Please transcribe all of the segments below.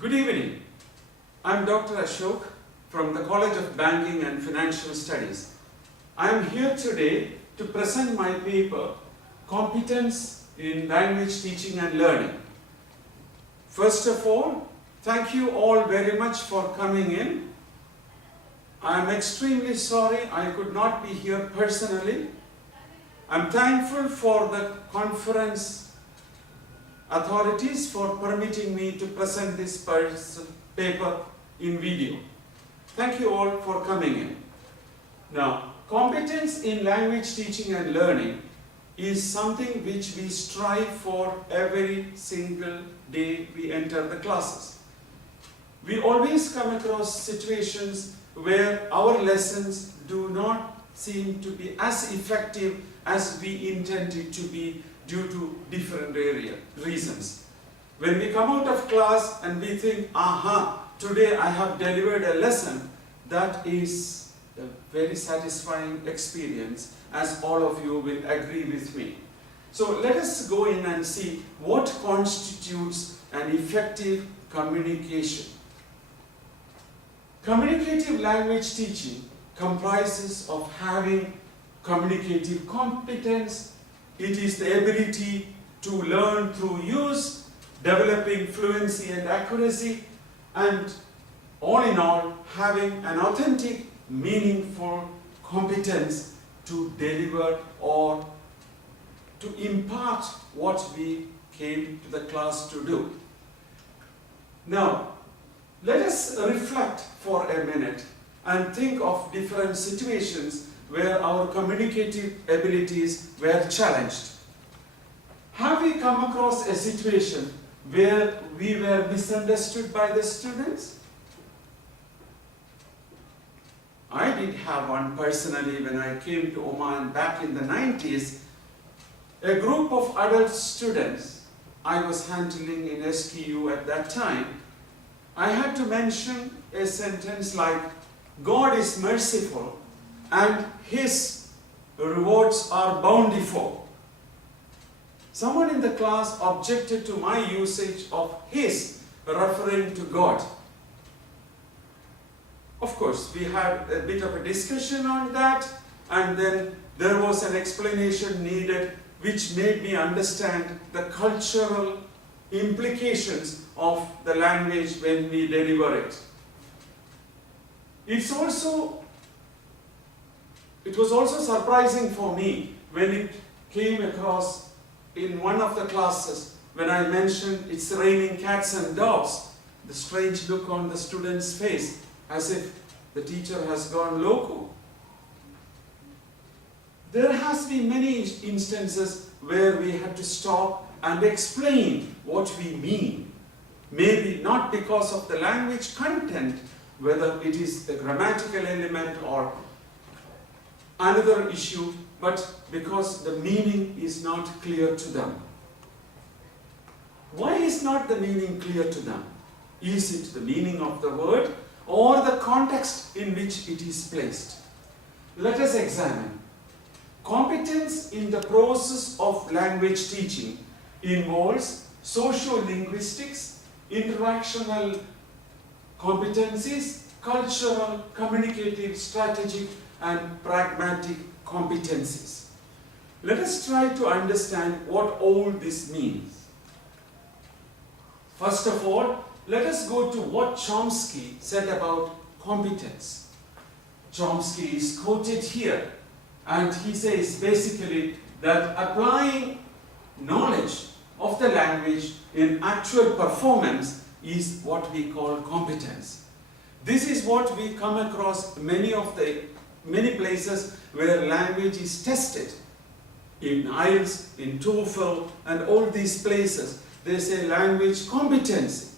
Good evening. I am Dr. Ashok from the College of Banking and Financial Studies. I am here today to present my paper, Competence in Language Teaching and Learning. First of all, thank you all very much for coming in. I am extremely sorry I could not be here personally. I am thankful for the conference authorities for permitting me to present this paper in video. Thank you all for coming in. Now, competence in language teaching and learning is something which we strive for every single day we enter the classes. We always come across situations where our lessons do not seem to be as effective as we intended to be due to different reasons. When we come out of class and we think, today I have delivered a lesson, that is a very satisfying experience, as all of you will agree with me. So let us go in and see what constitutes an effective communication. Communicative language teaching comprises of having communicative competence. It is the ability to learn through use, developing fluency and accuracy, and all in all, having an authentic, meaningful competence to deliver or to impart what we came to the class to do. Now, let us reflect for a minute and think of different situations where our communicative abilities were challenged. Have we come across a situation where we were misunderstood by the students? I did have one personally when I came to Oman back in the 90s. A group of adult students I was handling in SQU at that time, I had to mention a sentence like, God is merciful and His rewards are bountiful. Someone in the class objected to my usage of His, referring to God. Of course, we had a bit of a discussion on that, and then there was an explanation needed which made me understand the cultural implications of the language when we deliver it. It was also surprising for me when it came across in one of the classes when I mentioned it's raining cats and dogs, the strange look on the student's face as if the teacher has gone loco. There has been many instances where we had to stop and explain what we mean. Maybe not because of the language content, whether it is the grammatical element or another issue, but because the meaning is not clear to them. Why is not the meaning clear to them? Is it the meaning of the word or the context in which it is placed? Let us examine. Competence in the process of language teaching involves socio-linguistics, interactional competencies, cultural, communicative, strategic, and pragmatic competencies. Let us try to understand what all this means. First of all, let us go to what Chomsky said about competence. Chomsky is quoted here, and he says basically that applying knowledge of the language in actual performance is what we call competence. This is what we come across many places where language is tested. In IELTS, in TOEFL, and all these places, they say language competency.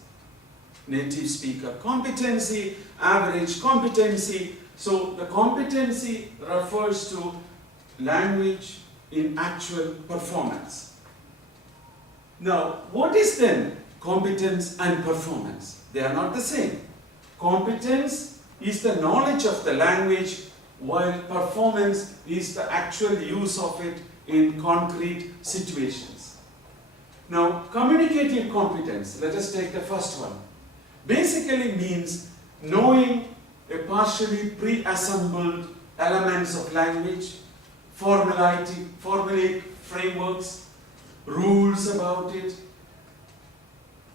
Native speaker competency, average competency. So the competency refers to language in actual performance. Now, what is then competence and performance? They are not the same. Competence is the knowledge of the language, while performance is the actual use of it in concrete situations. Now, communicative competence, let us take the first one. basically means knowing a partially pre-assembled elements of language, formulate frameworks, rules about it,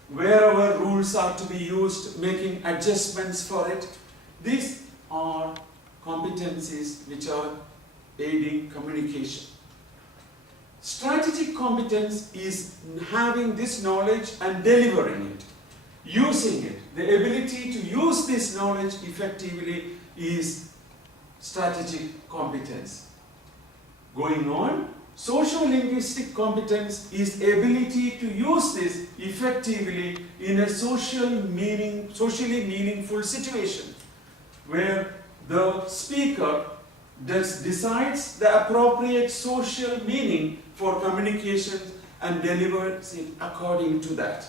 wherever rules are to be used, making adjustments for it. These are competencies which are aiding communication. Strategic competence is having this knowledge and delivering it, using it. The ability to use this knowledge effectively is strategic competence. Going on, socio-linguistic competence is ability to use this effectively in a socially meaningful situation where the speaker decides the appropriate social meaning for communication and delivers it according to that.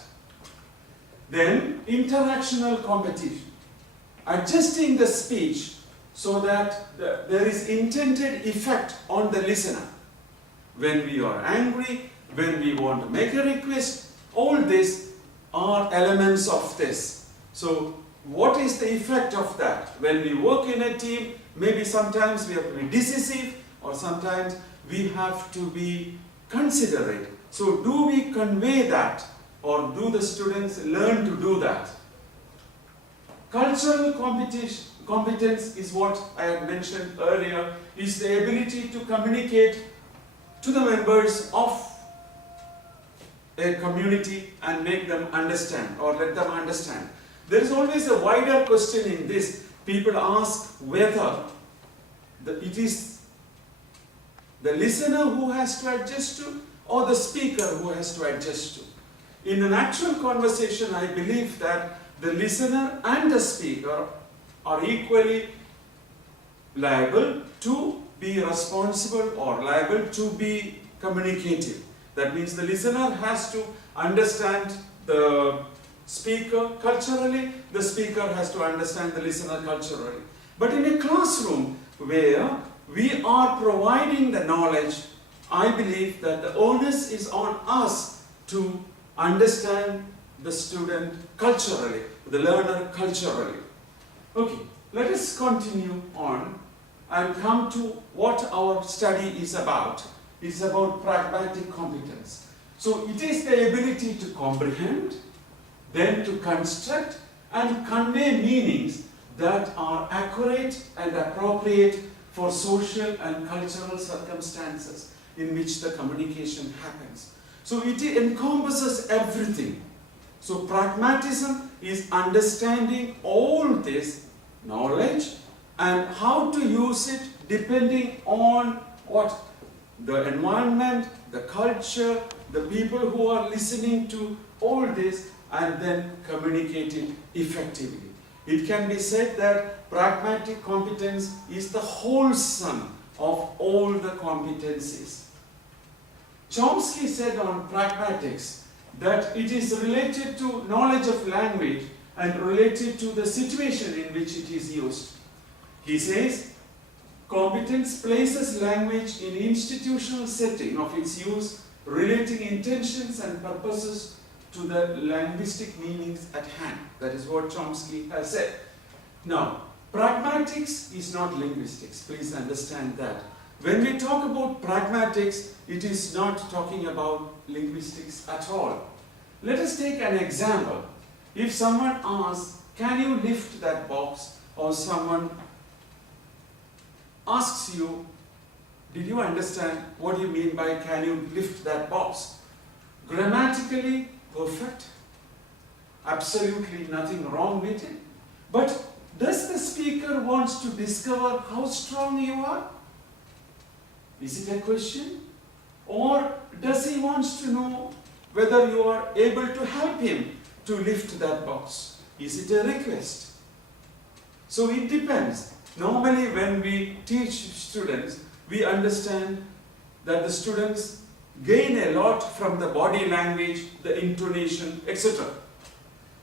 Then, interactional competition, adjusting the speech so that there is intended effect on the listener. When we are angry, when we want to make a request, all these are elements of this. So, what is the effect of that? When we work in a team, maybe sometimes we have to be decisive, or sometimes we have to be considerate. So, do we convey that, or do the students learn to do that? Cultural competence is what I had mentioned earlier, is the ability to communicate to the members of a community and make them understand, or let them understand. There is always a wider question in this. People ask whether it is the listener who has to adjust to, or the speaker who has to adjust to. In an actual conversation, I believe that the listener and the speaker are equally liable to be responsible or liable to be communicative. That means the listener has to understand the speaker culturally, the speaker has to understand the listener culturally. But in a classroom where we are providing the knowledge, I believe that the onus is on us to understand the student culturally, the learner culturally. Okay, let us continue on and come to what our study is about. It's about pragmatic competence. So it is the ability to comprehend, then to construct and convey meanings that are accurate and appropriate for social and cultural circumstances in which the communication happens. So it encompasses everything. So pragmatism is understanding all this knowledge and how to use it depending on what? The environment, the culture, the people who are listening to all this, and then communicate it effectively. It can be said that pragmatic competence is the whole sum of all the competencies. Chomsky said on pragmatics that it is related to knowledge of language and related to the situation in which it is used. He says, competence places language in institutional setting of its use, relating intentions and purposes to the linguistic meanings at hand. That is what Chomsky has said. Now, pragmatics is not linguistics. Please understand that. When we talk about pragmatics, it is not talking about linguistics at all. Let us take an example. If someone asks, can you lift that box? Or someone asks you, did you understand what you mean by can you lift that box? Grammatically, perfect. Absolutely nothing wrong with it. But does the speaker want to discover how strong you are? Is it a question? Or does he want to know whether you are able to help him to lift that box? Is it a request? So it depends. Normally when we teach students, we understand that the students gain a lot from the body language, the intonation, etc.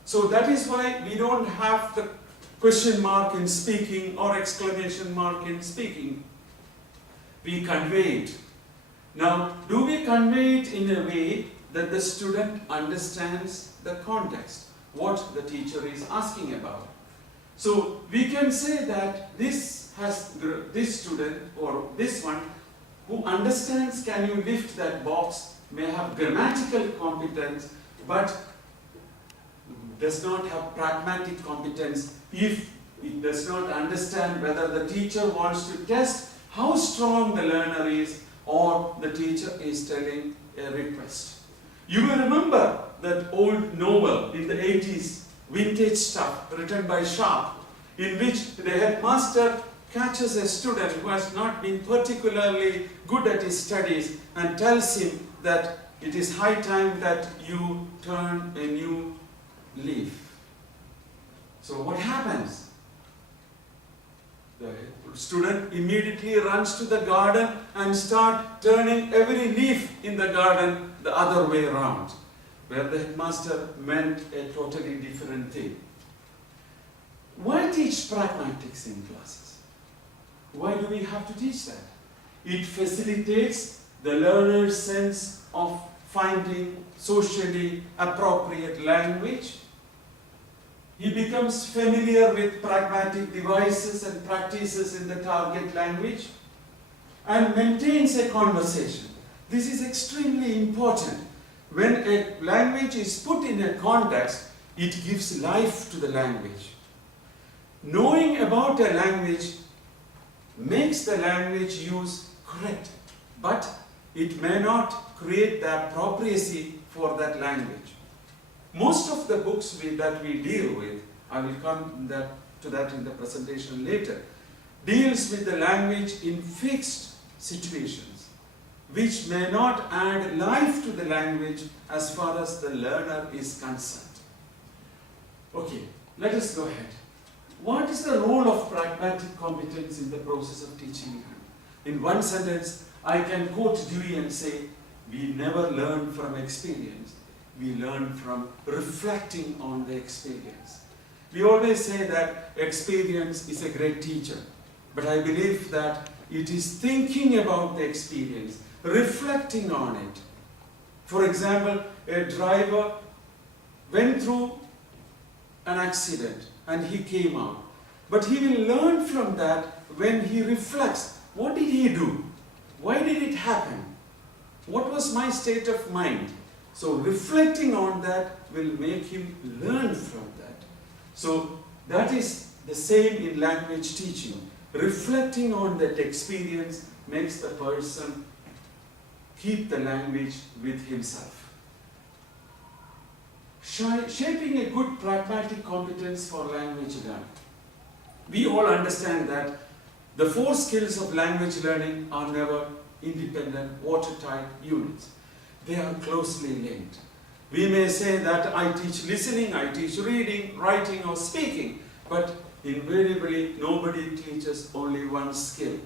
So that is why we don't have the question mark in speaking or exclamation mark in speaking. We convey it. Now, do we convey it in a way that the student understands the context? what the teacher is asking about. So we can say that this student or this one who understands can you lift that box may have grammatical competence but does not have pragmatic competence if it does not understand whether the teacher wants to test how strong the learner is or the teacher is telling a request. You will remember that old novel in the 80s, vintage stuff written by Sharp, in which the headmaster catches a student who has not been particularly good at his studies and tells him that it is high time that you turn a new leaf. So what happens? The student immediately runs to the garden and starts turning every leaf in the garden the other way around, where the headmaster meant a totally different thing. Why teach pragmatics in classes? Why do we have to teach that? It facilitates the learner's sense of finding socially appropriate language. He becomes familiar with pragmatic devices and practices in the target language and maintains a conversation. This is extremely important. When a language is put in a context, it gives life to the language. Knowing about a language makes the language use correct, but it may not create the appropriacy for that language. Most of the books that we deal with, I will come to that in the presentation later, deals with the language in fixed situations, which may not add life to the language as far as the learner is concerned. Okay, let us go ahead. What is the role of pragmatic competence in the process of teaching? In one sentence, I can quote Dewey and say, we never learn from experience. We learn from reflecting on the experience. We always say that experience is a great teacher, but I believe that it is thinking about the experience, reflecting on it. For example, a driver went through an accident and he came out, but he will learn from that when he reflects. What did he do? Why did it happen? What was my state of mind? So reflecting on that will make him learn from that. So that is the same in language teaching. Reflecting on that experience makes the person keep the language with himself. Shaping a good pragmatic competence for language learning. We all understand that the 4 skills of language learning are never independent, watertight units. They are closely linked. We may say that I teach listening, I teach reading, writing or speaking, but invariably nobody teaches only one skill.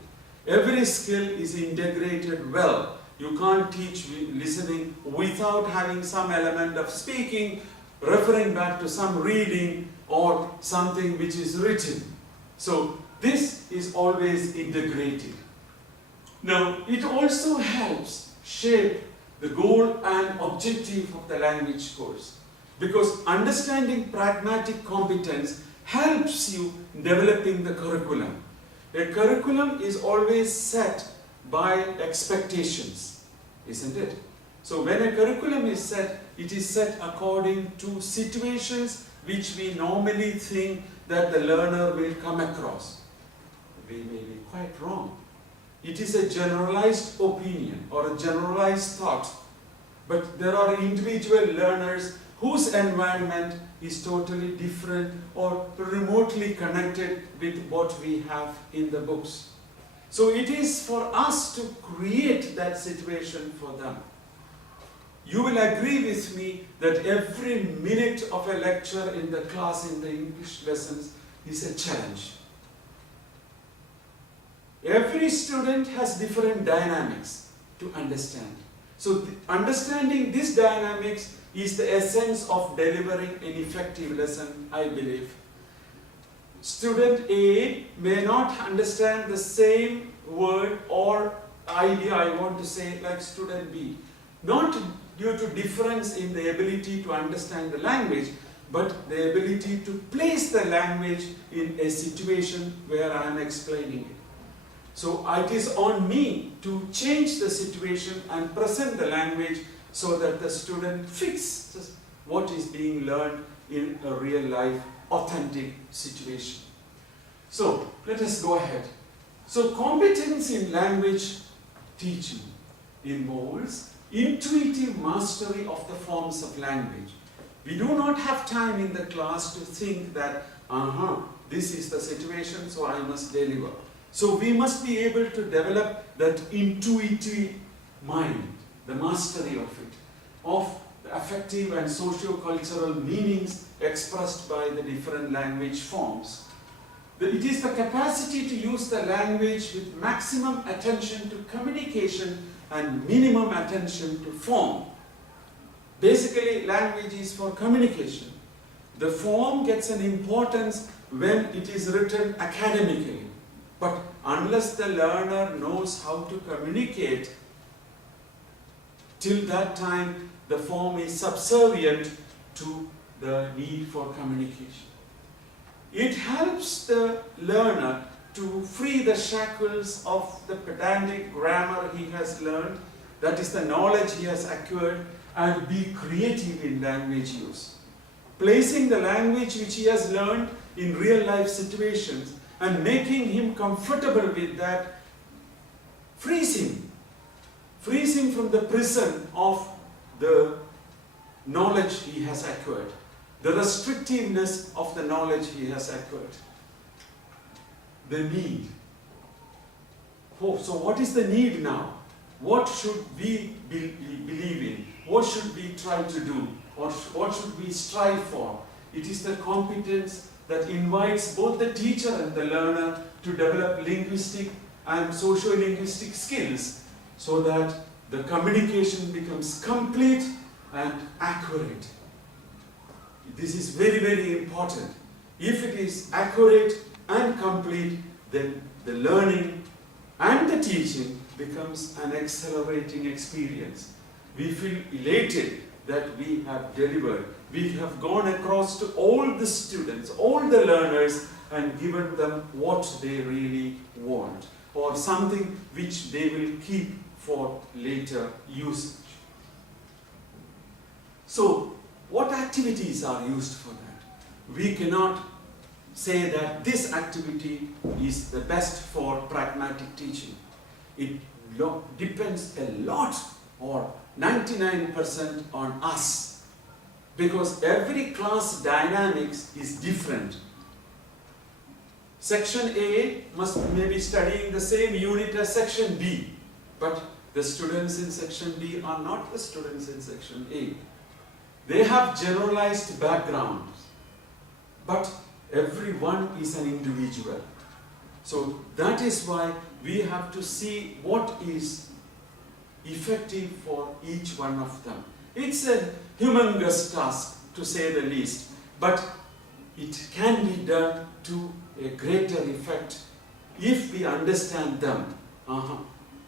Every skill is integrated well. You can't teach listening without having some element of speaking, referring back to some reading or something which is written. So this is always integrated. Now, it also helps shape the goal and objective of the language course, because understanding pragmatic competence helps you developing the curriculum. A curriculum is always set by expectations, isn't it? So when a curriculum is set, it is set according to situations which we normally think that the learner will come across. We may be quite wrong. It is a generalized opinion or a generalized thought, but there are individual learners whose environment is totally different or remotely connected with what we have in the books. So it is for us to create that situation for them. You will agree with me that every minute of a lecture in the class in the English lessons is a challenge. Every student has different dynamics to understand. So understanding this dynamics is the essence of delivering an effective lesson, I believe. Student A may not understand the same word or idea, I want to say, like student B. Not due to difference in the ability to understand the language, but the ability to place the language in a situation where I am explaining it. So it is on me to change the situation and present the language so that the student fits what is being learned in a real life, authentic situation. So let us go ahead. So competence in language teaching involves intuitive mastery of the forms of language. We do not have time in the class to think that, this is the situation, so I must deliver. So we must be able to develop that intuitive mind, the mastery of it, of the affective and socio-cultural meanings expressed by the different language forms. It is the capacity to use the language with maximum attention to communication and minimum attention to form. Basically, language is for communication. The form gets an importance when it is written academically. But unless the learner knows how to communicate, till that time the form is subservient to the need for communication. It helps the learner to free the shackles of the pedantic grammar he has learned, that is the knowledge he has acquired, and be creative in language use. Placing the language which he has learned in real life situations and making him comfortable with that frees him from the prison of the knowledge he has acquired, the restrictiveness of the knowledge he has acquired. The need. So what is the need now? What should we believe in? What should we try to do? Or what should we strive for? It is the competence that invites both the teacher and the learner to develop linguistic and socio-linguistic skills so that the communication becomes complete and accurate. This is very, very important. If it is accurate and complete, then the learning and the teaching becomes an accelerating experience. We feel elated that we have delivered. We have gone across to all the students, all the learners, and given them what they really want, or something which they will keep for later usage. So, what activities are used for that? We cannot say that this activity is the best for pragmatic teaching. It depends a lot, or 99% on us, because every class dynamics is different. Section A may be studying the same unit as Section B, but the students in Section B are not the students in Section A. They have generalized backgrounds, but everyone is an individual. So that is why we have to see what is effective for each one of them. It's a humongous task, to say the least, but it can be done to a greater effect if we understand them.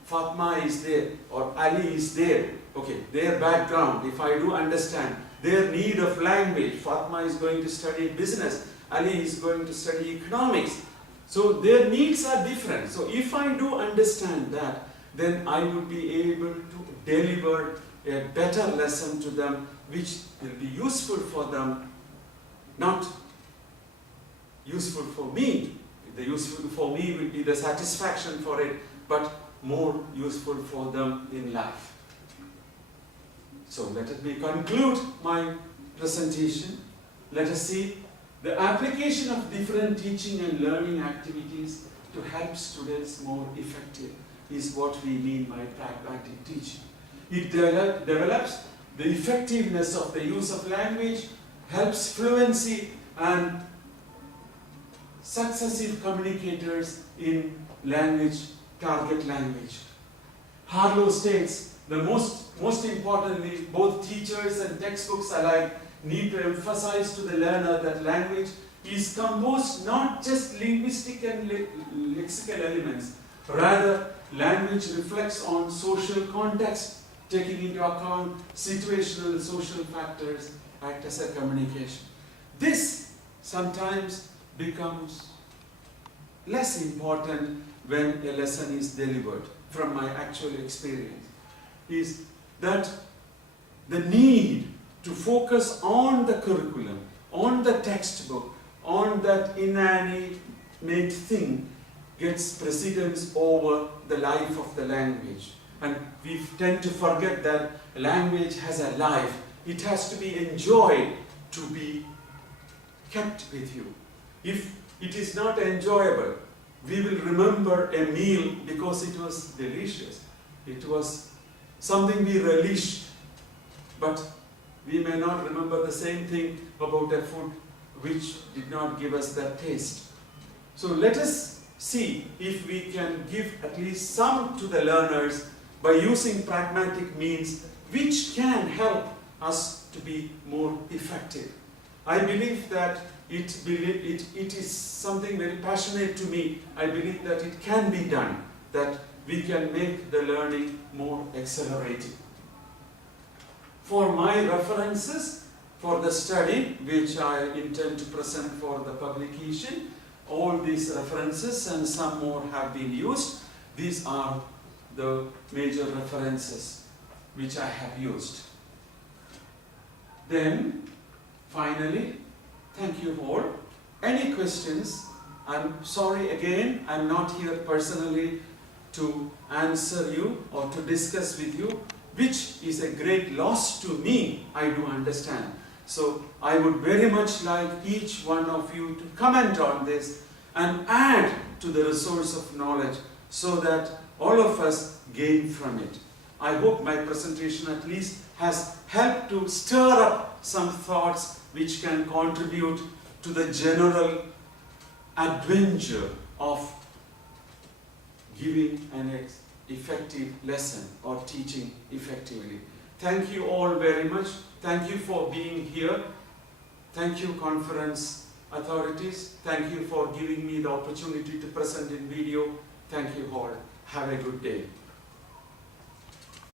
Fatma is there, or Ali is there. Okay, their background, if I do understand their need of language, Fatma is going to study business, Ali is going to study economics. So their needs are different. So if I do understand that, then I would be able to deliver a better lesson to them, which will be useful for them, not useful for me. The useful for me will be the satisfaction for it, but more useful for them in life. So let me conclude my presentation. Let us see the application of different teaching and learning activities to help students more effective is what we mean by pragmatic teaching. It develops the effectiveness of the use of language, helps fluency and successive communicators in language, target language. Harlow states, the most importantly, both teachers and textbooks alike need to emphasize to the learner that language is composed not just linguistic and lexical elements. Rather, language reflects on social context, taking into account situational and social factors act as a communication. this sometimes becomes less important when a lesson is delivered. From my actual experience, is that the need to focus on the curriculum, on the textbook, on that inanimate thing gets precedence over the life of the language. And we tend to forget that language has a life. It has to be enjoyed to be kept with you. If it is not enjoyable, we will remember a meal because it was delicious. It was something we relished, but we may not remember the same thing about a food which did not give us that taste. So let us see if we can give at least some to the learners by using pragmatic means which can help us to be more effective. I believe that it is something very passionate to me. I believe that it can be done, that we can make the learning more accelerated. For my references for the study, which I intend to present for the publication, all these references and some more have been used. These are the major references which I have used. Then, finally, thank you all. Any questions? I'm sorry again, I'm not here personally to answer you or to discuss with you, which is a great loss to me, I do understand. So I would very much like each one of you to comment on this and add to the resource of knowledge so that all of us gain from it. I hope my presentation at least has helped to stir up some thoughts which can contribute to the general adventure of giving an effective lesson or teaching effectively. Thank you all very much. Thank you for being here. Thank you, conference authorities. Thank you for giving me the opportunity to present in video. Thank you all. Have a good day.